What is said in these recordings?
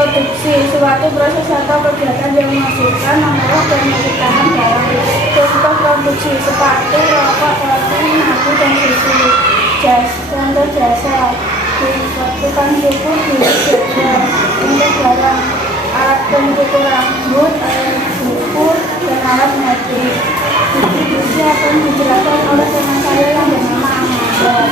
Produksi suatu proses atau kegiatan yang menghasilkan, mengolah dan menciptakan barang. Contoh produksi sepatu, rokok, roti, minyak, dan susu. Contoh jasa tukang cukur, guru, dokter. Untuk barang, alat pencukur rambut, alat cukur, dan alat metrik. Distribusi akan dijelaskan oleh teman saya yang bernama Amanda.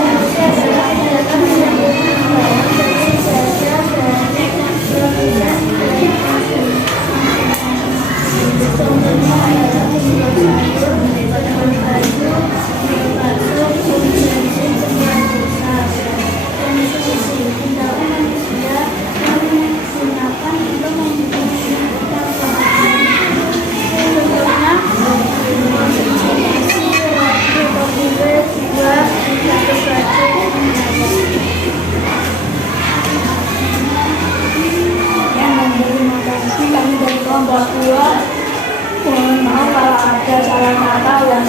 Maksudnya adalah kegiatan yang barang dari jasa dan produsen. Contohnya adalah membuat sayur, membuat baju, membuat konsumsi cepat besar. Konsumsi tindakan manusia yang digunakan untuk memproduksi barang. Contohnya konsumsi nasi, roti, kopi, buah, batu-batu, yang terima kasih kami dari kelompok 2. Mohon maaf kalau ada salah kata yang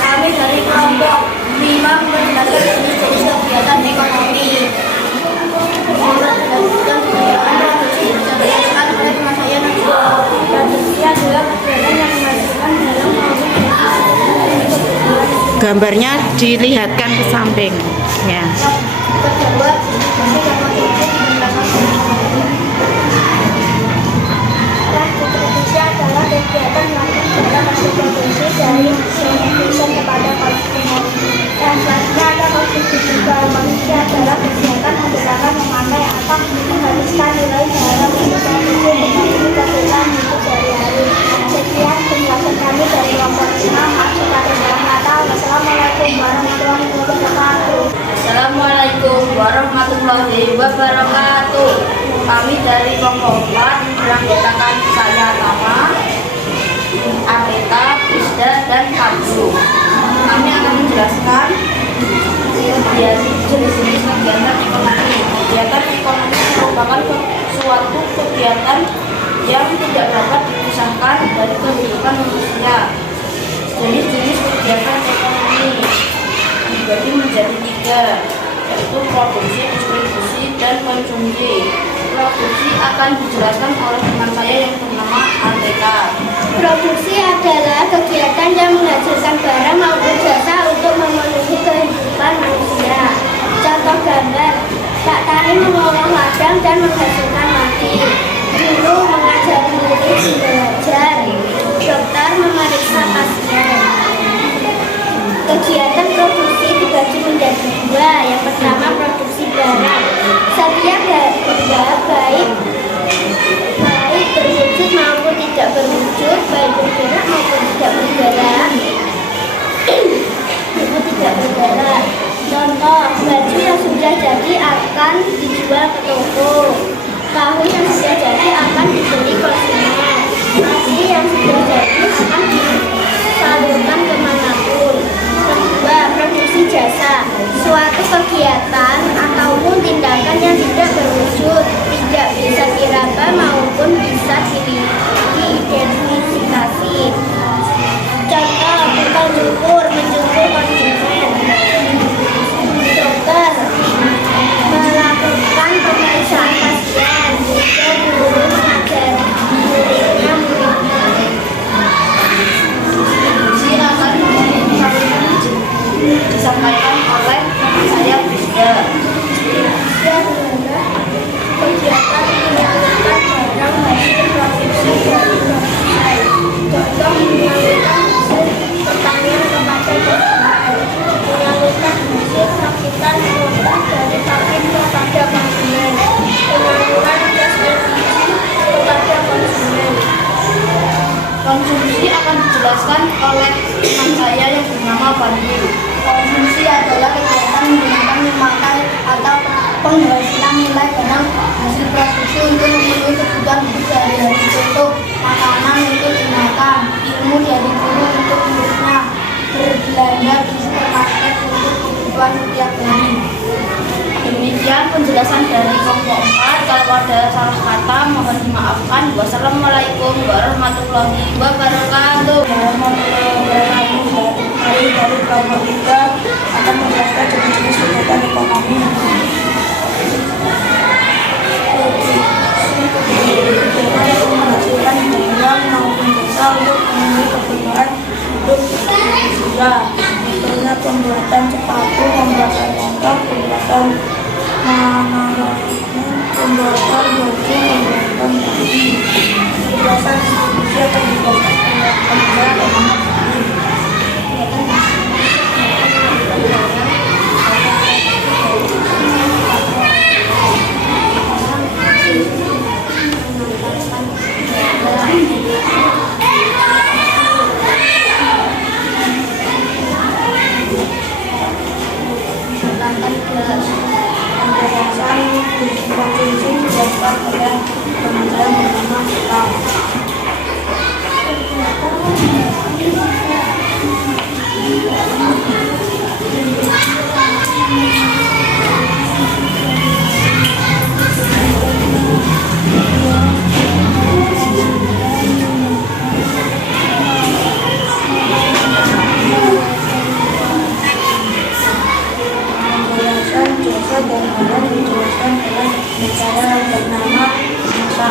kami dari kelompok 5 menjelaskan jenis-jenis kegiatan ekonomi. Produksi adalah kegiatan yang menghasilkan barang maupun Gambarnya dilihatkan ke samping ya. Produksi adalah kegiatan melakukan barang hasil produksi dari produsen kepada konsumen. Yang selanjutnya ada konsumsi juga. Konsumsi adalah kegiatan menggunakan, memakai atau menghabiskan nilai barang untuk produksi kebutuhan hidup sehari-hari. Sekian penjelasan kami dari kelompok 5. Maaf jika ada salah kata. Wassalamualaikum warahmatullahi wabarakatuh. Assalamualaikum warahmatullahi wabarakatuh. Kami dari kelompok 4 beranggotakan saya Tama, Areta, Isda, dan Kablu. Kami akan menjelaskan jenis-jenis kegiatan ekonomi. Kegiatan ekonomi merupakan suatu kegiatan yang tidak dapat dipisahkan dari kehidupan manusia. Jenis-jenis kegiatan ekonomi dibagi menjadi 3, yaitu produksi, distribusi, dan konsumsi. Produksi akan dijelaskan oleh teman saya yang bernama Andeka. Produksi adalah kegiatan yang menghasilkan barang maupun jasa untuk memenuhi kehidupan manusia. Contoh gambar, Pak Tani mengolah ladang dan menghasilkan madu. Guru mengajari murid belajar. Dokter memeriksa pasien. Kegiatan produksi dibagi menjadi 2. Yang pertama produksi barang. Setiap benda baik berwujud maupun tidak berwujud, baik bergerak maupun tidak bergerak, Contoh, baju yang sudah jadi akan dijual ke toko. Tahu yang sudah jadi akan dibeli konsumen. Nasi yang sudah jadi akan disalurkan kemanapun. Kedua, produksi jasa. Suatu kegiatan ataupun tindakan yang tidak berwujud, tidak bisa diraba maupun bisa diidentifikasi. Contoh, tukang cukur mencukur konsumen. Dokter melakukan pemeriksaan pasien. Guru mengajari muridnya. Silakan disampaikan oleh saya Bisda. Kegiatan menyalurkan barang hasil produksi dari selesai. Contoh menyalurkan hasil pertanian kepada konsumen. Menyalurkan hasil rakitan produk dari pabrik kepada konsumen. Penyaluran gas LPG kepada konsumen. Konsumsi akan dijelaskan oleh teman saya yang bernama Pandu. Konsumsi adalah kegiatan menggunakan, memakai atau penghasilan nilai barang hasil produksi untuk memenuhi kebutuhan hidup sehari-hari. Contoh, makanan untuk dimakan, ilmu dari guru untuk muridnya, berbelanja di supermarket untuk kebutuhan setiap hari. Demikian penjelasan dari kelompok 4. Kalau ada salah kata mohon dimaafkan. Wassalamualaikum warahmatullahi wabarakatuh. Warahmatullahi wabarakatuh. dari kelompok 3 akan menjelaskan jenis-jenis kegiatan ekonomi. Kegiatan yang menghasilkan barang maupun jasa untuk memenuhi kebutuhan hidup manusia. Contohnya pembuatan sepatu, pembuatan motor, pembuatan makanan, pembuatan baju, pembuatan baju. Penjelasan distribusi akan dijelaskan pembuatan jasa dan barang dijelaskan dengan cara bernama masa.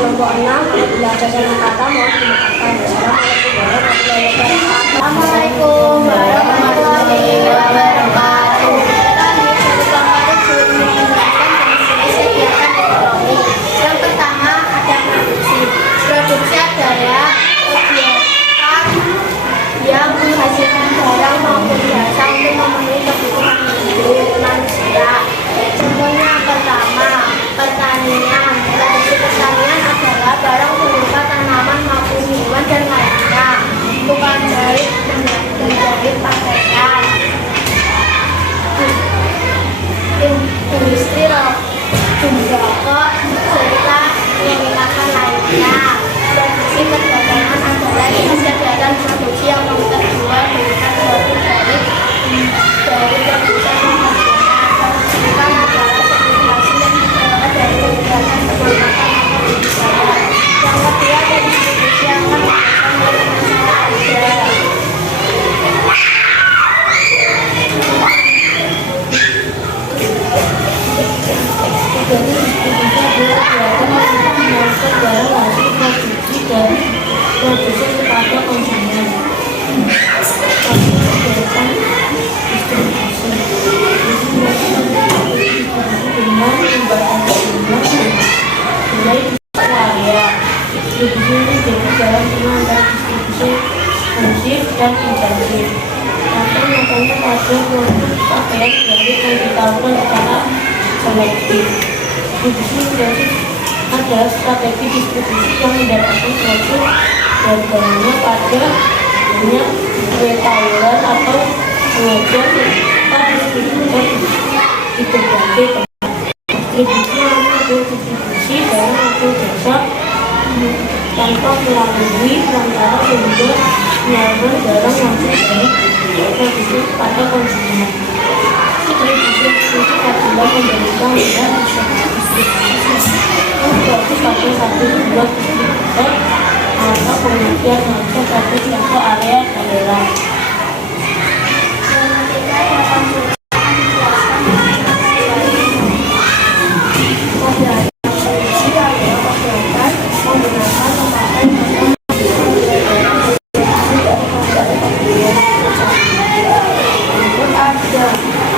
Kelompok 6 belajar sama kata mohon dimaafkan. Assalamualaikum warahmatullahi wabarakatuh. Yang pertama ada produksi. Produksi adalah kegiatan yang menghasilkan barang maupun jasa untuk memenuhi kebutuhan hidup manusia. Contohnya pertama, pertanian. Produksi pertanian adalah barang berupa tanaman maupun hewan dan lainnya. Tukang jahit menjahit pakaian. Industri tembakau serta pengolahan lainnya. Produksi perdagangan adalah jenis kegiatan produksi yang terjual dengan suatu dari produsen konvensional. Bukan adalah sebuah hasil yang diperoleh dari kegiatan pemanfaatan atau pembicaraan. Yang kedua ada distribusi yang akan dilakukan oleh masyarakat. Jadi distribusi adalah kegiatan untuk mengangkut barang hasil produksi dari produsen kepada konsumen. Distribusi ini jadi jalan tengah antara distribusi eksklusif dan intensif. Contoh nyatanya pada produk pakaian jadi yang ditawarkan secara selektif. Distribusi intensif adalah strategi distribusi yang mendapatkan produk dan barangnya pada banyak retailer atau pengejar serta distributor di berbagai tempat. Distribusi adalah distribusi barang atau jasa tanpa melalui perantara sehingga menyalurkan barang langsung dari produsen pada konsumen. Distribusi adalah memberikan dan nasionalistis yang berarti satu dua distributor atau kemudian masuk pada suatu area daerah. Yang ketiga, dapat akan dijelaskan dengan koordinasi adalah kegiatan menggunakan memakai namun ada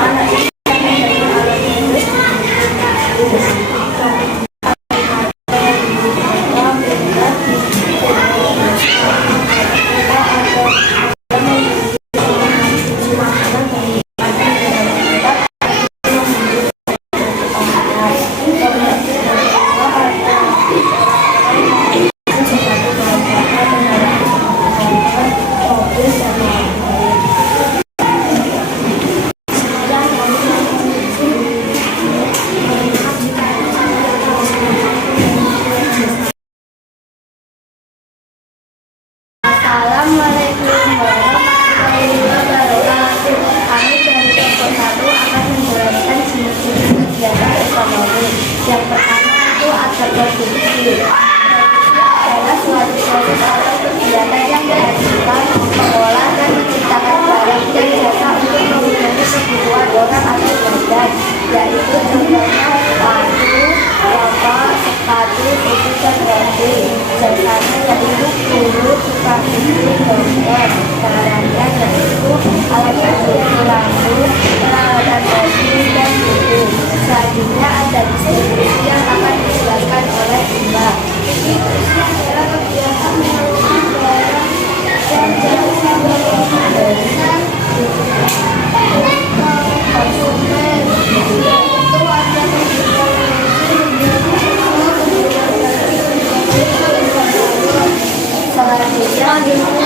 anak yang alat tulis Assalamualaikum warahmatullahi wabarakatuh. Kami dari kelompok 1 akan menjelaskan jenis-jenis kegiatan ekonomi. Yang pertama itu ada produksi. Produksi adalah suatu proses atau kegiatan yang menghasilkan, mengolah dan menciptakan barang dan jasa untuk memenuhi kebutuhan orang atau badan, yaitu contohnya padu, rokok, sepatu, buku dan roti. Jasanya yaitu guru, tukang cuci, dokter. Barangnya yaitu alat produksi lampu, peralatan teknis dan buku. Selanjutnya ada distribusi yang akan dijelaskan oleh Mbak. Distribusi adalah kegiatan menyalurkan barang dan jasa dari konsumen. Itu ada selanjutnya